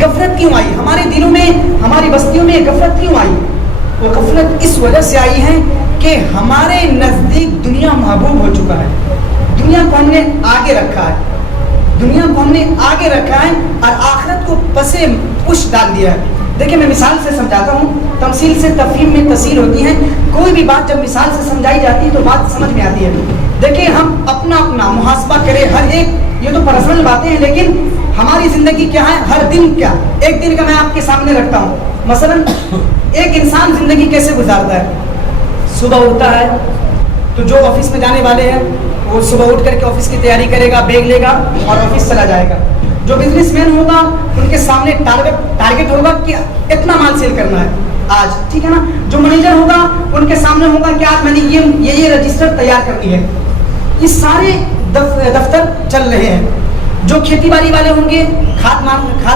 یہ غفلت کیوں آئی ہمارے دلوں میں, ہماری بستیوں میں؟ یہ غفلت کیوں آئی؟ وہ غفلت اس وجہ سے آئی ہے کہ ہمارے نزدیک دنیا محبوب ہو چکا ہے. دنیا کو ہم نے آگے رکھا ہے, دنیا کو ہم نے آگے رکھا ہے اور آخرت کو پسے پش ڈال دیا ہے. دیکھیں میں مثال سے سمجھاتا ہوں, تمثیل سے تفہیم میں تفصیل ہوتی ہے. کوئی بھی بات جب مثال سے سمجھائی جاتی ہے تو بات سمجھ میں آتی ہے. دیکھیں ہم اپنا محاسبہ کریں, ہر ایک, یہ تو پرسنل باتیں ہیں لیکن ہماری زندگی کیا ہے, ہر دن کیا, ایک دن کا میں آپ کے سامنے رکھتا ہوں. مثلا ایک انسان زندگی کیسے گزارتا ہے؟ صبح اٹھتا ہے تو جو آفس میں جانے والے ہیں وہ صبح اٹھ کر کے آفس کی تیاری کرے گا, بیگ لے گا اور آفس چلا جائے گا. جو بزنس مین ہوگا ان کے سامنے ٹارگٹ ہوگا کہ اتنا مال سیل کرنا ہے آج, ٹھیک ہے نا. جو مینیجر ہوگا ان کے سامنے ہوگا کہ آج میں نے یہ رجسٹر تیار کرنی ہے. یہ سارے دفتر چل رہے ہیں. جو کھیتی باڑی والے ہوں گے, کھاد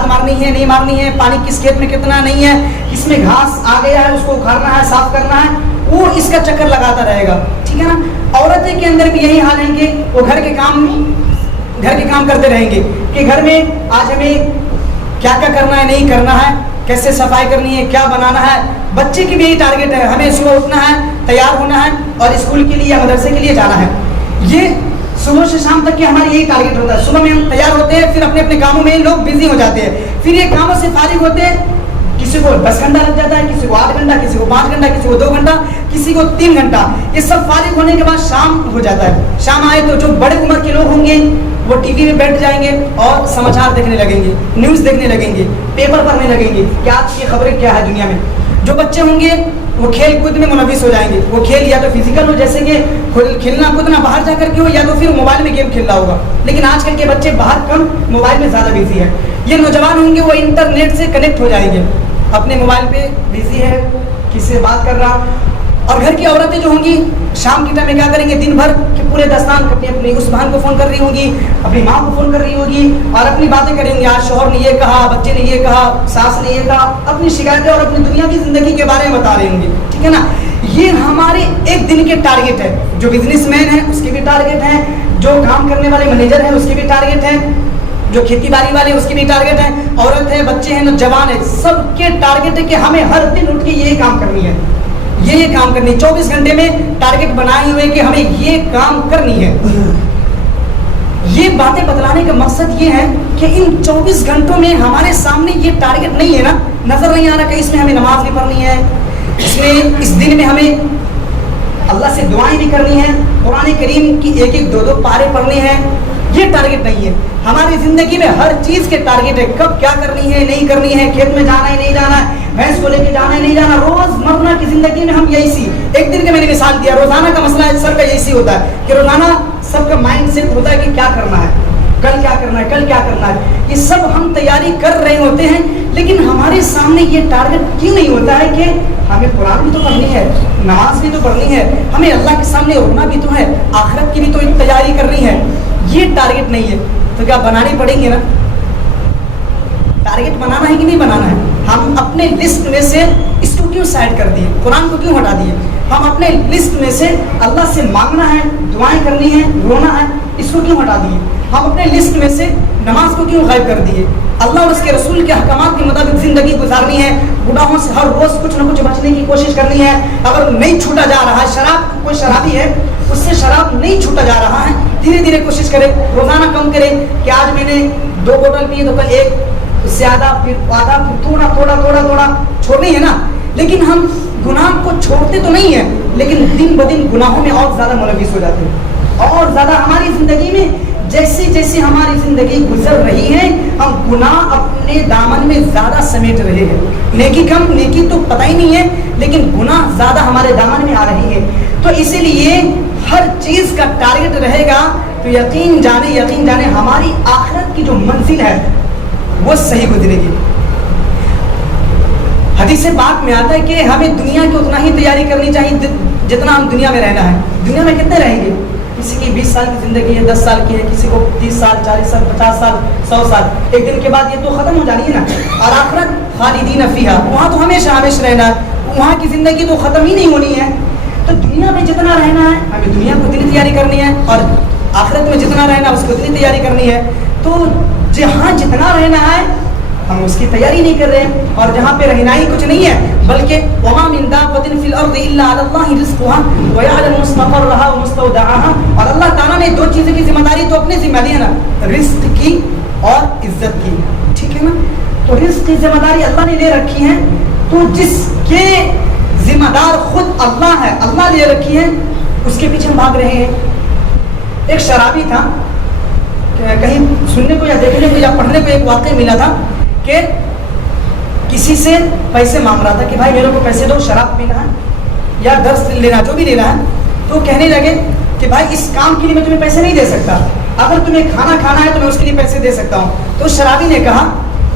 مارنی ہے نہیں مارنی ہے, پانی کس کھیت میں کتنا نہیں ہے, اس میں گھاس آ گیا ہے اس کو اکھاڑنا ہے, صاف کرنا ہے, وہ اس کا چکر لگاتا رہے گا, ٹھیک ہے نا. عورتیں کے اندر بھی یہی حال ہے کہ وہ گھر کے کام کرتے رہیں گے کہ گھر میں آج ہمیں کیا کیا کرنا ہے نہیں کرنا ہے, کیسے صفائی کرنی ہے, کیا بنانا ہے. بچے کی بھی یہی ٹارگٹ ہے, ہمیں صبح اٹھنا ہے, تیار ہونا ہے اور اسکول کے لیے یا مدرسے کے لیے جانا ہے. یہ صبح سے شام تک کی ہماری یہی ٹارگٹ ہوتا ہے. صبح میں ہم تیار ہوتے ہیں, پھر اپنے اپنے کاموں میں لوگ بزی ہو جاتے ہیں, پھر یہ کاموں سے فارغ ہوتے ہیں. کسی کو 10 گھنٹہ لگ جاتا ہے, کسی کو 8 گھنٹہ, کسی کو 5 گھنٹہ, کسی کو 2 گھنٹہ, کسی کو 3 گھنٹہ. یہ سب فارغ ہونے کے بعد شام ہو جاتا ہے. شام آئے تو جو بڑے عمر کے لوگ ہوں گے وہ ٹی وی میں بیٹھ جائیں گے اور سماچار دیکھنے لگیں گے, نیوز دیکھنے لگیں گے, پیپر پڑھنے لگیں گے کہ آج کی خبریں کیا ہے دنیا میں. جو بچے ہوں گے وہ کھیل کود میں ملوث ہو جائیں گے. وہ کھیل یا تو فزیکل ہو جیسے کہ کھیلنا کودنا باہر جا کر کے ہو, یا تو پھر موبائل میں گیم کھیل رہا ہوگا. لیکن آج کل کے بچے باہر کم, موبائل میں زیادہ بزی ہے. یہ نوجوان ہوں گے وہ انٹرنیٹ سے کنیکٹ ہو جائیں گے, اپنے موبائل پہ بزی ہے, کسی سے بات کر رہا. اور گھر کی عورتیں جو ہوں گی شام کے ٹائم میں کیا کریں گے, دن بھر کہ پورے دستان اپنی اس بہن کو فون کر رہی ہوگی, اپنی ماں کو فون کر رہی ہوگی اور اپنی باتیں کریں گی. آج شوہر نے یہ کہا, بچے نے یہ کہا, ساس نے یہ کہا, اپنی شکایتیں اور اپنی دنیا کی زندگی کے بارے میں بتا رہی ہوں گی, ٹھیک ہے نا. یہ ہمارے ایک دن کے ٹارگٹ ہے. جو بزنس مین ہے اس کے بھی ٹارگٹ ہیں, جو کام کرنے والے مینیجر ہیں اس کے بھی ٹارگٹ ہیں, جو کھیتی باڑی والے اس کے بھی ٹارگٹ ہیں, عورت ہے, بچے ہیں, نوجوان ہے, سب کے ٹارگٹ ہے کہ ہمیں ہر دن اٹھ کے یہی کام کرنی ہے, یہ کام کرنی ہے. 24 گھنٹے میں ٹارگٹ بنائے ہوئے کہ ہمیں یہ کام کرنی ہے. یہ باتیں بتلانے کا مقصد یہ ہے کہ ان 24 گھنٹوں میں ہمارے سامنے یہ ٹارگٹ نہیں ہے نا, نظر نہیں آ رہا کہ اس میں ہمیں نماز بھی پڑھنی ہے, اس دن میں ہمیں اللہ سے دعائیں بھی کرنی ہے, قرآن کریم کی 1-2 پارے پڑھنے ہیں. یہ ٹارگٹ نہیں ہے. ہماری زندگی میں ہر چیز کے ٹارگٹ ہے, کب کیا کرنی ہے نہیں کرنی ہے, کھیت میں جانا ہے نہیں جانا ہے, بھینس کو لے کے جانا ہے نہیں جانا. روز مرنا کی زندگی میں ہم یہی سی, ایک دن کا میں نے مثال دیا, روزانہ کا مسئلہ ہے سب کا یہی سی ہوتا ہے کہ روزانہ سب کا مائنڈ سیٹ ہوتا ہے کہ کیا کرنا ہے, کل کیا کرنا ہے, کل کیا کرنا ہے. یہ سب ہم تیاری کر رہے ہوتے ہیں, لیکن ہمارے سامنے یہ ٹارگٹ کیوں نہیں ہوتا ہے کہ ہمیں قرآن بھی تو پڑھنی ہے, نماز بھی تو پڑھنی ہے, ہمیں اللہ کے سامنے رکنا بھی تو ہے, آخرت کی بھی تو تیاری کرنی ہے. یہ ٹارگٹ نہیں ہے تو کیا بنانی پڑیں گے نا. ٹارگٹ بنانا ہے کہ نہیں بنانا ہے. ہم اپنے لسٹ میں سے اس کو کیوں سائڈ کر دیے, قرآن کو کیوں ہٹا دیے. ہم اپنے لسٹ میں سے اللہ سے مانگنا ہے, دعائیں کرنی ہے, رونا ہے, اس کو کیوں ہٹا دیے. ہم اپنے لسٹ میں سے نماز کو کیوں غائب کر دیے. اللہ اور اس کے رسول کے احکامات کے مطابق زندگی گزارنی ہے, گناہوں سے ہر روز کچھ نہ کچھ بچنے کی کوشش کرنی ہے. اگر نہیں چھوٹا جا رہا ہے, شراب, کوئی شرابی ہے اس سے شراب نہیں چھوٹا جا رہا ہے, دھیرے دھیرے کوشش کرے, روزانہ کم کرے کہ آج میں نے 2 بوتل پی تو کل 1, اس سے آدھا, پھر آدھا, پھر تھوڑا چھوڑنی ہے نا. لیکن ہم گناہ کو چھوڑتے تو نہیں ہیں, لیکن دن بدن گناہوں میں اور زیادہ ملوث ہو جاتے ہیں, اور زیادہ ہماری زندگی میں جیسی جیسی ہماری زندگی گزر رہی ہے ہم گناہ اپنے دامن میں زیادہ سمیٹ رہے ہیں. نیکی کم, نیکی تو پتہ ہی نہیں ہے, لیکن گناہ زیادہ ہمارے دامن میں آ رہی ہے. تو اسی لیے ہر چیز کا ٹارگٹ رہے گا تو یقین جانے ہماری آخرت کی جو منزل ہے وہ صحیح گزرے گی. حدیث پاک میں آتا ہے کہ ہمیں دنیا کی اتنا ہی تیاری کرنی چاہیے جتنا ہم دنیا میں رہنا ہے. دنیا میں کتنے رہیں گے؟ کسی کی 20 سال کی زندگی ہے, 10 سال کی ہے, کسی کو 30 سال, 40 سال, 50 سال, 100 سال. ایک دن کے بعد یہ تو ختم ہو جانی ہے نا. اور آخرت خالدین فیہا, وہاں تو ہمیشہ رہنا ہے, وہاں کی زندگی تو ختم ہی نہیں ہونی ہے. تو دنیا میں جتنا رہنا ہے ہمیں دنیا کو اتنی تیاری کرنی ہے, اور آخرت میں جتنا رہنا ہے اس کو اتنی تیاری کرنی ہے. تو جہاں جتنا رہنا ہے ہم اس کی تیاری نہیں کر رہے ہیں، اور جہاں پہ رہنائی کچھ نہیں ہے، بلکہ وما من دابۃ فی الارض الا علی اللہ رزقها ویعلم مستقرها ومستودعها، اور اللہ تعالیٰ نے دو چیزوں کی ذمہ داری تو اپنے ذمہ لی ہے نا، رزق کی اور عزت کی، ٹھیک ہے نا؟ تو رزق کی ذمہ داری اللہ نے لے رکھی ہے، تو جس کے ذمہ دار خود اللہ ہے، اللہ لے رکھی ہے، اس کے پیچھے ہم بھاگ رہے ہیں۔ ایک شرابی تھا، کہیں سننے کو یا دیکھنے کو یا پڑھنے کو ایک واقعہ ملا تھا کہ کسی سے پیسے مانگ رہا تھا کہ بھائی میرے کو پیسے دو، شراب پینا ہے یا درس لینا، جو بھی لینا ہے، تو کہنے لگے کہ بھائی اس کام کے لیے میں تمہیں پیسے نہیں دے سکتا، اگر تمہیں کھانا کھانا ہے تو میں اس کے لیے پیسے دے سکتا ہوں۔ تو شرابی نے کہا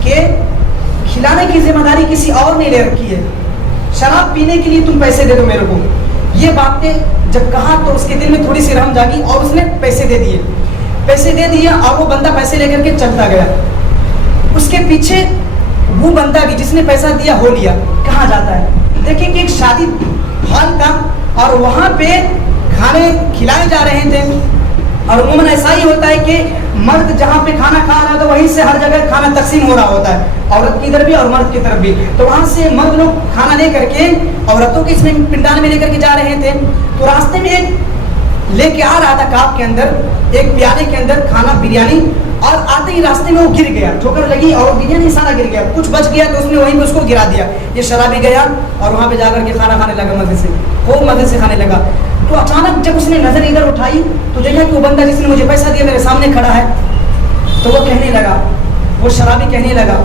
کہ کھلانے کی ذمہ داری کسی اور نے لے رکھی ہے، شراب پینے کے لیے تم پیسے دے دو میرے کو۔ یہ باتیں جب کہا تو اس کے دل میں تھوڑی سی رحم جاگی اور اس نے پیسے دے دیے، اور وہ بندہ پیسے لے کر کے چلتا گیا۔ اس کے پیچھے وہ بندہ بھی جس نے پیسہ دیا ہو لیا، کہاں جاتا ہے؟ دیکھیں کہ ایک شادی ہال تھا اور وہاں پہ کھانے کھلائے جا رہے تھے، اور عموماً ایسا ہی ہوتا ہے کہ مرد جہاں پہ کھانا کھا رہا ہے تو وہیں سے ہر جگہ کھانا تقسیم ہو رہا ہوتا ہے، عورت کی طرف بھی اور مرد کی طرف بھی، تو وہاں سے مرد لوگ کھانا لے کر کے عورتوں کے اس میں پنڈال میں لے کر کے جا رہے تھے۔ تو راستے میں ایک لے کے آ رہا تھا کاپ کے اندر ایک پیالے کے اندر کھانا بریانی، اور آتے ہی راستے میں وہ گر گیا، ٹھوکر لگی اور بریانی سارا گر گیا، کچھ بچ گیا تو اس نے وہیں پہ اس کو گرا دیا۔ یہ شرابی گیا اور وہاں پہ جا کر کے کھانا کھانے لگا، مزے سے خوب مزے سے کھانے لگا۔ تو اچانک جب اس نے نظر ادھر اٹھائی تو دیکھا کہ وہ بندہ جس نے مجھے پیسہ دیا میرے سامنے کھڑا ہے، تو وہ کہنے لگا، وہ شرابی کہنے لگا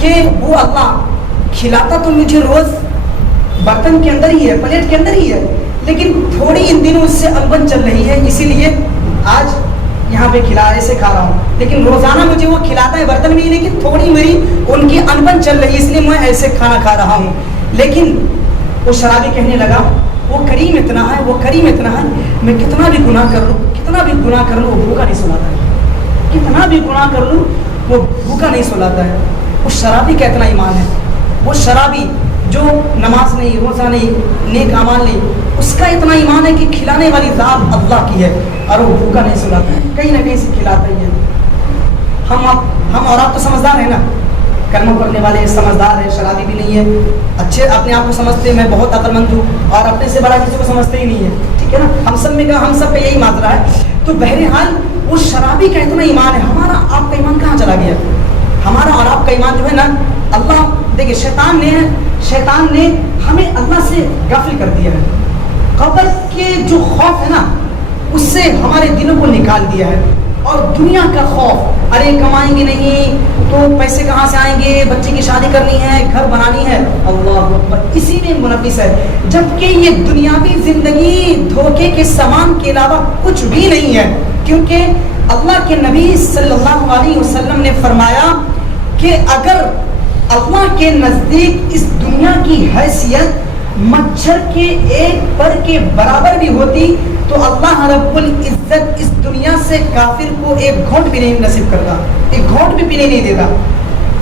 کہ وہ اللہ کھلاتا تو مجھے روز برتن کے اندر ہی ہے، پلیٹ کے اندر ہی ہے، لیکن تھوڑی ان دنوں اس سے انبن چل رہی ہے، اسی لیے آج یہاں پہ کھلا ایسے کھا رہا ہوں، لیکن روزانہ مجھے وہ کھلاتا ہے برتن میں ہی، لیکن تھوڑی میری ان کی انبن چل رہی ہے، اس لیے میں ایسے کھانا کھا رہا ہوں۔ لیکن وہ شرابی کہنے لگا وہ کریم اتنا ہے، وہ کریم اتنا ہے، میں کتنا بھی گناہ کر لوں، کتنا بھی گناہ کر لوں وہ بھوکا نہیں سلاتا ہے، کتنا بھی گناہ کر لوں وہ بھوکا نہیں سلاتا ہے۔ اس شرابی کا اتنا ایمان ہے، وہ شرابی جو نماز نہیں، روزہ نہیں، نیک اعمال نہیں، اس کا اتنا ایمان ہے کہ کھلانے والی ذات اللہ کی ہے اور وہ بھوکا نہیں سلاتا ہے، کہیں نہ کہیں سے کھلاتا ہی ہے۔ ہم اور آپ تو سمجھدار ہیں نا، کلمہ پڑھنے والے سمجھدار ہیں، شرابی بھی نہیں ہے، اچھے اپنے آپ کو سمجھتے ہیں میں بہت عقل مند ہوں، اور اپنے سے بڑا کسی کو سمجھتے ہی نہیں ہے، ٹھیک ہے نا؟ ہم سب کا یہی ماجرا ہے۔ تو بہرحال وہ شرابی کا اتنا ایمان ہے، ہمارا آپ کا ایمان کہاں چلا گیا؟ ہمارا اور آپ کا ایمان جو ہے نا، اللہ دیکھیے شیطان نے ہمیں اللہ سے غافل کر دیا ہے، قبر کے جو خوف ہے نا اس سے ہمارے دلوں کو نکال دیا ہے، اور دنیا کا خوف، ارے کمائیں گے نہیں تو پیسے کہاں سے آئیں گے، بچے کی شادی کرنی ہے، گھر بنانی ہے، اللہ اکبر، اسی میں منفس ہے، جبکہ یہ دنیاوی زندگی دھوکے کے سامان کے علاوہ کچھ بھی نہیں ہے، کیونکہ اللہ کے نبی صلی اللہ علیہ وسلم نے فرمایا کہ اگر اللہ کے نزدیک اس دنیا کی حیثیت مچھر کے ایک پر کے برابر بھی ہوتی تو اللہ رب العزت اس دنیا سے کافر کو ایک گھونٹ بھی نہیں نصیب کرتا، ایک گھونٹ بھی پینے نہیں دیتا۔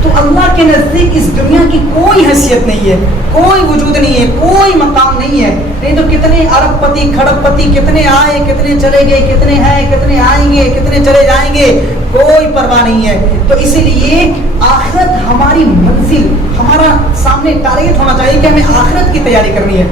تو اللہ کے نزدیک اس دنیا کی کوئی حیثیت نہیں ہے، کوئی وجود نہیں ہے، کوئی مقام نہیں ہے، نہیں تو کتنے ارب پتی کھڑب پتی کتنے آئے کتنے چلے گئے، کتنے ہیں کتنے آئیں گے کتنے چلے جائیں گے، کوئی پرواہ نہیں ہے۔ تو اسی لیے آخرت ہماری منزل، ہمارا سامنے ٹارگیٹ ہونا چاہیے کہ ہمیں آخرت کی تیاری کرنی ہے۔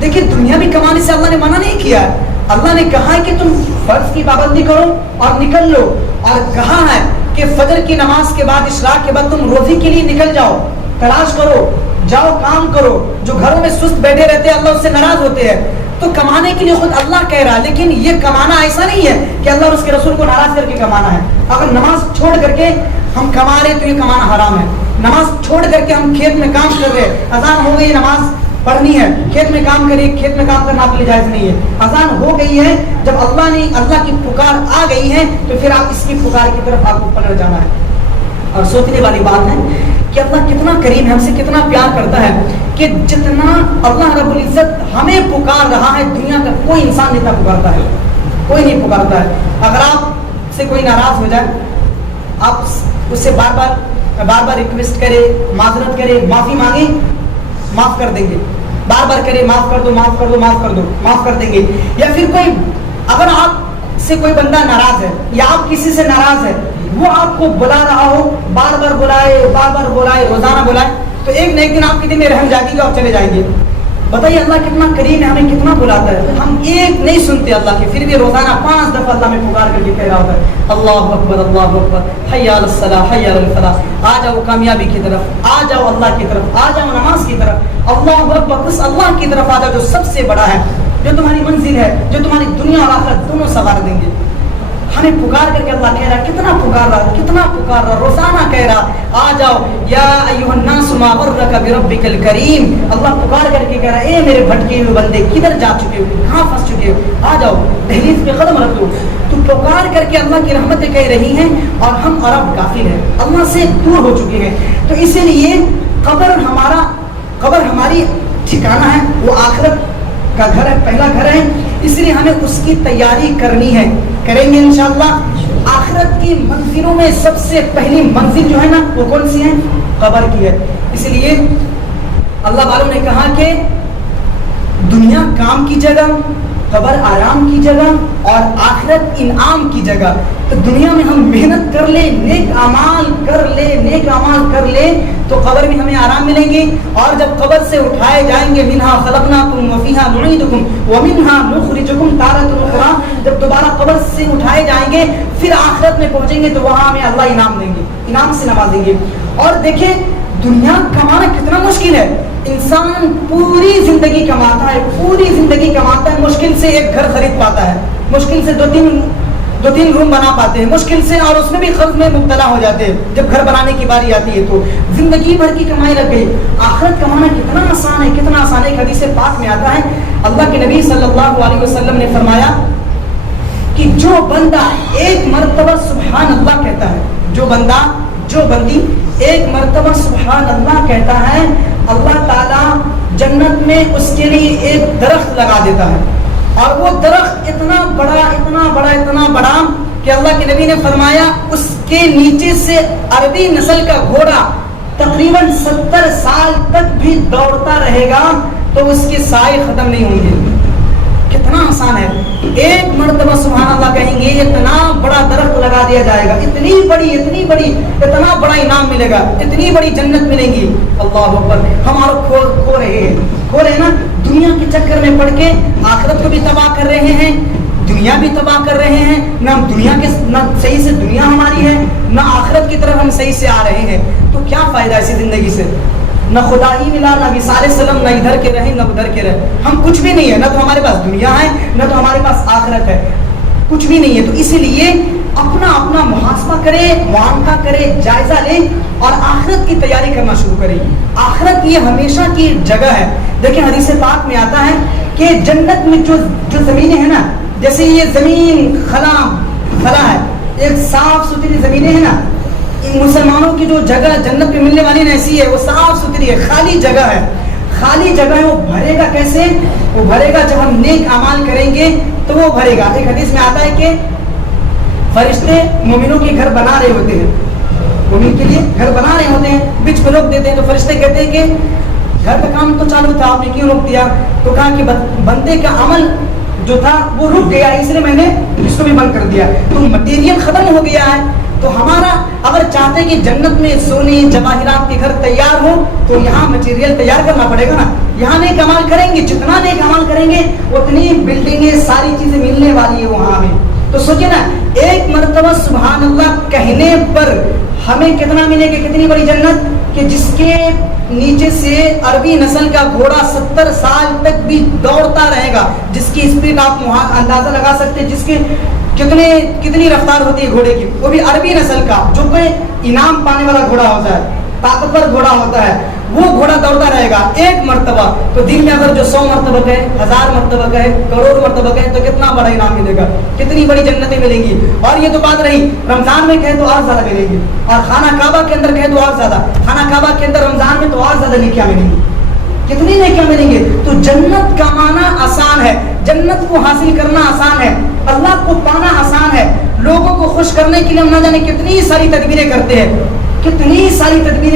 دیکھیں دنیا بھی کمانے سے اللہ نے منع نہیں کیا ہے، اللہ نے کہا ہے کہ تم فرض کی پابندی کرو اور نکل لو، اور کہا ہے کہ فجر کی نماز کے بعد اشراق کے بعد تم روزی کے لیے نکل جاؤ، تلاش کرو، جاؤ کام کرو۔ جو گھروں میں سست بیٹھے رہتے ہیں اللہ اس سے ناراض ہوتے ہیں، تو کمانے کے لیے خود اللہ کہہ رہا ہے، لیکن یہ کمانا ایسا نہیں ہے کہ اللہ اور اس کے رسول کو ناراض کر کے کمانا ہے۔ اگر نماز چھوڑ کر کے ہم کما رہے تو یہ کمانا حرام ہے، نماز چھوڑ کر کے ہم کھیت میں کام کر رہے، اذان ہو گئی نماز پڑھنی ہے، کھیت میں کام کریے، کھیت میں کام کرنا آپ کے لیے جائز نہیں ہے۔ اذان ہو گئی ہے، جب اللہ کی پکار آ گئی ہے تو پھر آپ اس کی پکار کی طرف آپ کو پلٹ جانا ہے۔ اور سوچنے والی بات ہے کہ اللہ کتنا کریم ہے، ہم سے کتنا پیار کرتا ہے کہ جتنا اللہ رب العزت ہمیں پکار رہا ہے دنیا کا کوئی انسان نہیں پکارتا ہے، کوئی نہیں پکارتا ہے۔ اگر آپ سے کوئی ناراض ہو جائے، آپ اس سے بار بار ریکویسٹ کرے، معذرت کرے، معافی مانگے، معاف کر دیں گے، بار بار کرے معاف کر دو معاف کر دو معاف کر دو، معاف کر دیں گے۔ یا پھر کوئی اگر آپ سے کوئی بندہ ناراض ہے یا آپ کسی سے ناراض ہے، وہ آپ کو بلا رہا ہو، بار بار بلائے، روزانہ بلائے، تو ایک نہ ایک دن آپ کے دل میں رحم جاگے گا اور چلے جائیں گے. بتائیے اللہ کتنا کریم ہے، ہمیں کتنا بلاتا ہے. ہم ایک نہیں سنتے اللہ کی، پھر بھی روزانہ 5 دفعہ اللہ میں پکار کر کے کہہ رہا ہوتا ہے اللہ اکبر اللہ اکبر، حی علی الصلاۃ حی علی الفلاح. آ جاؤ کامیابی کی طرف، آ جاؤ اللہ کی طرف، آ جاؤ نماز کی طرف. اللہ اکبر، اس اللہ کی طرف آ جاؤ جو سب سے بڑا ہے، جو تمہاری منزل ہے، جو تمہاری دنیا اور آخرت دونوں سنوار دیں گے. ہمیں پکار کر کے اللہ کہہ رہا، کتنا پکار رہا، روزانہ کہہ رہا آ جاؤ یا ایھا الناس ما غرک بربک الکریم. اللہ پکار کر کے کہہ رہا اے میرے بھٹکے ہوئے بندے، کدھر جا چکے ہو، کہاں پھنس چکے ہو، آ جاؤ دہلیز پہ قدم رکھ دو. تو پکار کر کے اللہ کی رحمتیں کہہ رہی ہیں اور ہم عرب غافل ہیں، اللہ سے دور ہو چکے ہیں. تو اسی لیے قبر ہماری ٹھکانہ ہے، وہ آخرت کا گھر ہے، پہلا گھر ہے. اس لیے ہمیں اس کی تیاری کرنی ہے، کریں گے انشاءاللہ. آخرت کی منزلوں میں سب سے پہلی منزل جو ہے نا وہ کون سی ہے؟ قبر کی ہے. اس لیے اللہ والوں نے کہا کہ دنیا کام کی جگہ، قبر آرام کی جگہ اور آخرت انعام کی جگہ. تو دنیا میں ہم محنت کر لیں، نیک اعمال کر لیں تو قبر میں ہمیں آرام ملیں گے. اور جب قبر سے اٹھائے جائیں گے منہا خلقناکم وفیہا نعیدکم ومنہا نخرجکم تارۃ اخری، جب دوبارہ قبر سے اٹھائے جائیں گے پھر آخرت میں پہنچیں گے تو وہاں ہمیں اللہ انعام دیں گے، انعام سے نوازیں گے. اور دیکھیں دنیا کمانا کتنا مشکل ہے. انسان پوری زندگی کماتا ہے، مشکل سے ایک گھر خرید پاتا ہے، مشکل سے دو تین روم بنا پاتے ہیں، مشکل سے، اور اس میں بھی قرض میں مبتلا ہو جاتے ہیں. جب گھر بنانے کی باری آتی ہے تو زندگی بھر کی کمائی لگ گئی. آخرت کمانا کتنا آسان ہے. ایک حدیث پاک میں آتا ہے اللہ کے نبی صلی اللہ علیہ وسلم نے فرمایا کہ جو بندہ ایک مرتبہ سبحان اللہ کہتا ہے، جو بندی ایک مرتبہ سبحان اللہ کہتا ہے، اللہ تعالی جنت میں اس کے لیے ایک درخت لگا دیتا ہے. اور وہ درخت اتنا بڑا کہ اللہ کے نبی نے فرمایا اس کے نیچے سے عربی نسل کا گھوڑا تقریباً 70 سال تک بھی دوڑتا رہے گا تو اس کے سائے ختم نہیں ہوں گے. کتنا آسان ہے. ایک مرتبہ سبحان اللہ کہیں گے، اتنا بڑا درخت لگا دیا جائے گا، اتنی بڑی اتنا بڑا انعام ملے گا، اتنی بڑی جنت ملے گی. اللہ اکبر. ہمارا کھو رہے ہیں نا، دنیا کے چکر میں پڑ کے آخرت کو بھی تباہ کر رہے ہیں، دنیا بھی تباہ کر رہے ہیں. نہ صحیح سے دنیا ہماری ہے، نہ آخرت کی طرف ہم صحیح سے آ رہے ہیں. تو کیا فائدہ ایسی زندگی سے؟ نہ خدا ہی ملا، نہ وصال سلم، نہ ادھر کے رہے نہ ادھر کے رہے. ہم کچھ بھی نہیں ہے، نہ تو ہمارے پاس دنیا ہے نہ تو ہمارے پاس آخرت ہے، کچھ بھی نہیں ہے. تو اسی لیے اپنا محاسبہ کرے، معاملہ کرے، جائزہ لے اور آخرت کی تیاری کرنا شروع کرے. آخرت یہ ہمیشہ کی جگہ ہے. دیکھیں حدیث پاک میں آتا ہے کہ جنت میں جو زمینیں ہیں نا، جیسے یہ زمین خلا ہے، ایک صاف ستھری زمینیں ہیں نا، مسلمانوں کی جو جگہ جنت میں ملنے والی ایسی ہے، وہ صاف ستھری ہے، خالی جگہ ہے. وہ بھرے گا کیسے؟ وہ بھرے گا جب ہم نیک اعمال کریں گے تو وہ بھرے گا. ایک حدیث میں آتا ہے کہ فرشتے مومنوں کے گھر بنا رہے ہوتے ہیں، مومن کے لیے گھر بنا رہے ہوتے ہیں، بیچ میں روک دیتے ہیں. تو فرشتے کہتے ہیں کہ گھر کا کام تو چالو تھا، آپ نے کیوں روک دیا؟ تو کہا کہ بندے کا عمل جو تھا وہ رک گیا، اس لیے میں نے اس کو بھی بند کر دیا. تو مٹیریل ختم ہو گیا ہے. تو ہمارا اگر چاہتے کہ جنت میں سونے جواہرات کے گھر تیار ہو تو یہاں مٹیریل تیار کرنا پڑے گا نا. یہاں نیک عمل کریں گے، جتنا نیک عمل کریں گے اتنی بلڈنگیں، ساری چیزیں ملنے والی ہے وہاں ہمیں. تو سوچے نا، ایک مرتبہ سبحان اللہ کہنے پر ہمیں کتنا ملے گا، کتنی بڑی جنت کہ جس کے نیچے سے عربی نسل کا گھوڑا 70 سال تک بھی دوڑتا رہے گا، جس کی اسپیڈ آپ اندازہ لگا سکتے ہیں، جس کے کتنی رفتار ہوتی ہے گھوڑے کی، وہ بھی عربی نسل کا، جو کوئی انعام پانے والا گھوڑا ہوتا ہے، طاقتور گھوڑا ہوتا ہے، وہ گھوڑا دوڑتا رہے گا ایک مرتبہ. تو دن میں اگر جو 100 مرتبہ کہے، 1000 مرتبہ کہے، کروڑ مرتبہ کہے تو کتنا بڑا انعام ملے گا، کتنی بڑی جنتیں ملیں گی. اور یہ تو بات رہی رمضان میں کہے تو اور زیادہ ملے گی، اور خانہ کعبہ کے اندر کہے تو اور زیادہ، خانہ کعبہ کے اندر رمضان میں تو اور زیادہ نیکیاں ملیں گی. کتنی نیکیاں ملیں گے. تو جنت کمانا آسان ہے، جنت کو حاصل کرنا آسان ہے، اللہ کو پانا آسان ہے. لوگوں کو خوش کرنے کے لیے ہم نہ جانے کتنی ساری تدبیریں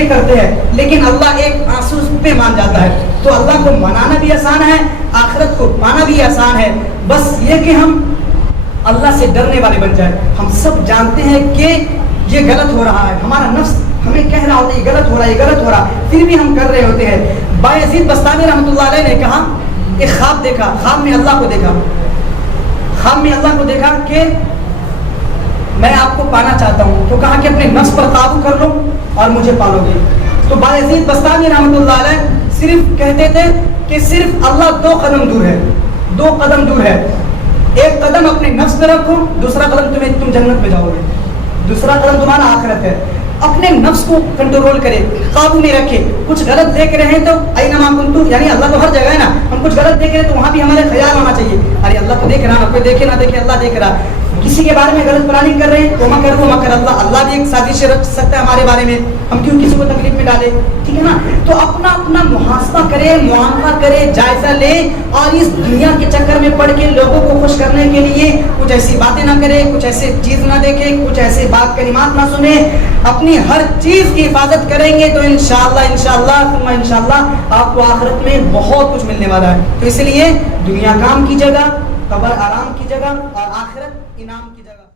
کرتے ہیں، لیکن اللہ ایک آنسو پہ مان جاتا ہے. تو اللہ کو منانا بھی آسان ہے، آخرت کو پانا بھی آسان ہے. بس یہ کہ ہم اللہ سے ڈرنے والے بن جائیں. ہم سب جانتے ہیں کہ یہ غلط ہو رہا ہے، ہمارا نفس ہمیں کہہ رہا ہوتا ہے یہ غلط ہو رہا ہے، یہ غلط ہو رہا ہے، پھر بھی ہم کر رہے ہوتے ہیں۔ بایزید بستامی رحمۃ اللہ علیہ نے کہا ایک خواب دیکھا، خواب میں اللہ کو دیکھا، خواب میں اللہ کو دیکھا کہ میں آپ کو پانا چاہتا ہوں، تو کہا کہ اپنے نفس پر قابو کر لو اور مجھے پالو گے۔ تو بایزید بستامی رحمۃ اللہ علیہ صرف کہتے تھے کہ صرف اللہ 2 قدم دور ہے، 2 قدم دور ہے، ایک قدم اپنے نفس میں رکھو، دوسرا قدم تم جنت میں جاؤ گے، دوسرا قدم تمہارا آخرت ہے۔ اپنے نفس کو کنٹرول کرے، قابو میں رکھے۔ کچھ غلط دیکھ رہے ہیں تو اینما کنتم، یعنی اللہ تو ہر جگہ ہے نا، ہم کچھ غلط دیکھ رہے ہیں تو وہاں بھی ہمارے خیال ہونا چاہیے ارے اللہ تو دیکھ رہا ہے، کوئی دیکھے نہ دیکھے اللہ دیکھ رہا ہے۔ کسی کے بارے میں غلط پلاننگ کر رہے ہیں تو مکر وہ مکر اللہ، اللہ بھی ایک سازش رچ سکتا ہے ہمارے بارے میں، ہم کیوں کسی کو تکلیف میں ڈالے، ٹھیک ہے نا۔ تو اپنا محاسبہ کرے، معاملہ کرے، جائزہ لے، اور اس دنیا کے چکر میں پڑ کے لوگوں کو خوش کرنے کے لیے کچھ ایسی باتیں نہ کرے، کچھ ایسے چیز نہ دیکھے، کچھ ایسے بات کلمات نہ سنے، اپنی ہر چیز کی حفاظت کریں گے تو انشاءاللہ ثم انشاءاللہ آپ کو آخرت میں بہت کچھ ملنے والا ہے۔ تو اس لیے دنیا کام کی جگہ، قبر آرام کی جگہ، اور آخرت انعام کی جگہ۔